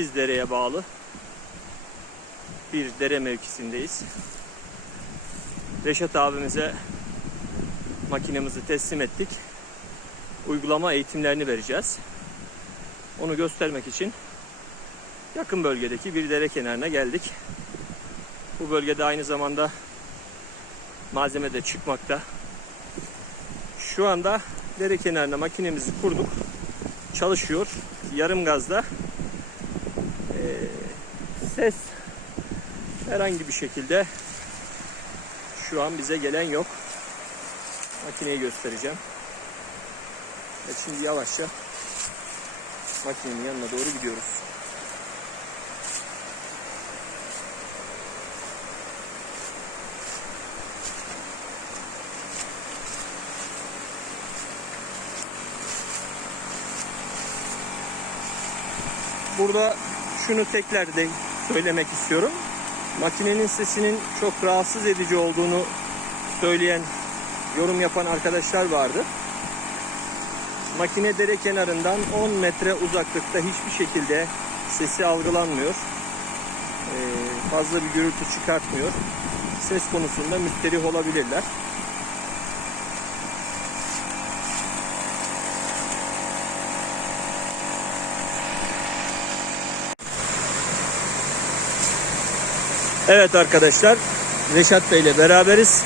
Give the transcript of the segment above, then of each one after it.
İkizdere'ye bağlı bir dere mevkisindeyiz. Reşat abimize makinemizi teslim ettik. Uygulama eğitimlerini vereceğiz. Onu göstermek için yakın bölgedeki bir dere kenarına geldik. Bu bölgede aynı zamanda malzeme de çıkmakta. Şu anda dere kenarına makinemizi kurduk. Çalışıyor. Yarım gazda. Ses herhangi bir şekilde şu an bize gelen yok. Makineyi göstereceğim. Evet şimdi yavaşça makinenin yanına doğru gidiyoruz. Burada şunu tekrar de söylemek istiyorum. Makinenin sesinin çok rahatsız edici olduğunu söyleyen, yorum yapan arkadaşlar vardı. Makine dere kenarından 10 metre uzaklıkta hiçbir şekilde sesi algılanmıyor. Ee, fazla bir gürültü çıkartmıyor. Ses konusunda müsterih olabilirler. Evet arkadaşlar, Reşat Bey ile beraberiz.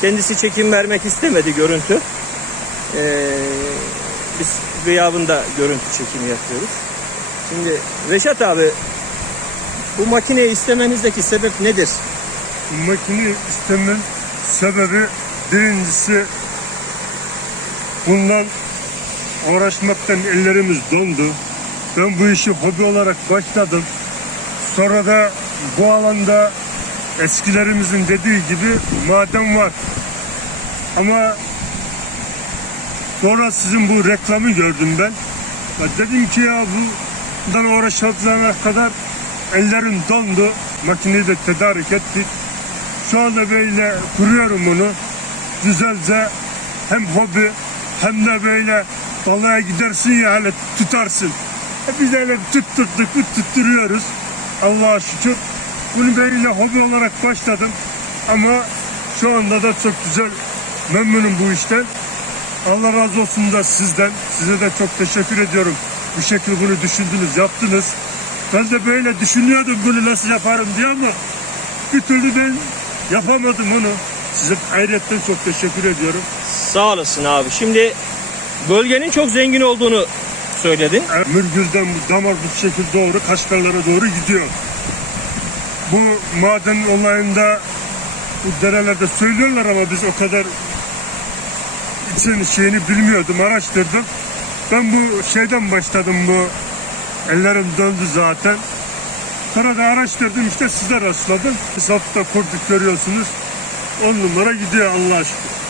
Kendisi çekim vermek istemedi görüntü. Ee, biz gıyabında görüntü çekimi yapıyoruz. Şimdi Reşat abi, bu makineyi istemenizdeki sebep nedir? Makine istemin sebebi birincisi bundan uğraşmaktan ellerimiz dondu. Ben bu işi hobi olarak başladım. Sonra da bu alanda eskilerimizin dediği gibi maden var. Ama sonra sizin bu reklamı gördüm ben. Ya dedim ki ya bundan uğraşacağına kadar ellerim dondu. Makineyi de tedarik ettik. Şu anda böyle kuruyorum bunu. Güzelce hem hobi hem de böyle balığa gidersin ya hele tutarsın. E biz de öyle tutturduk, tutturuyoruz. Allah'a şükür. Bunu böyle hobi olarak başladım. Ama şu anda da çok güzel memnunum bu işten. Allah razı olsun da sizden. Size de çok teşekkür ediyorum. Bu şekilde bunu düşündünüz, yaptınız. Ben de böyle düşünüyordum bunu nasıl yaparım diye ama bir türlü ben yapamadım onu. Size hayretten çok teşekkür ediyorum. Sağ olasın abi. Şimdi bölgenin çok zengin olduğunu söyledin. Mürgüz'den bu damar bu şekilde doğru Kaşgarlara doğru gidiyor. Bu maden olayında bu derelerde söylüyorlar ama biz o kadar için şeyini bilmiyordum, araştırdım. Ben bu şeyden başladım bu ellerim döndü zaten. Sonra da araştırdım işte size rastladım. Hesapta kurduk görüyorsunuz. On numara gidiyor Allah aşkına.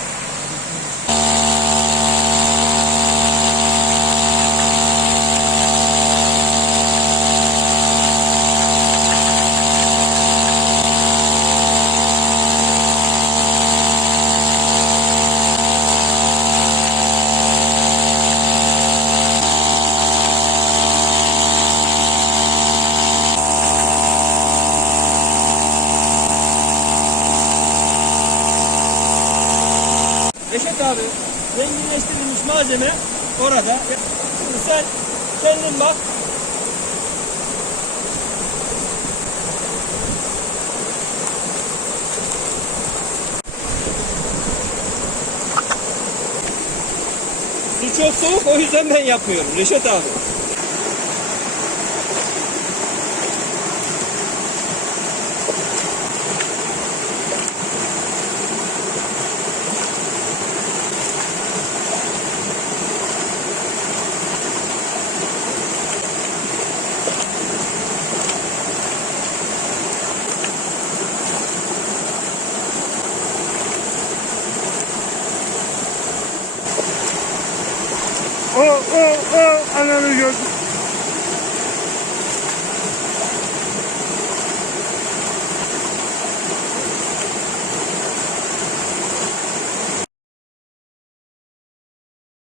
Reşat abi, zenginleştirilmiş malzeme orada. Şimdi sen kendin bak. Su çok soğuk o yüzden ben yapmıyorum Reşat abi. O o o ananı gördüm.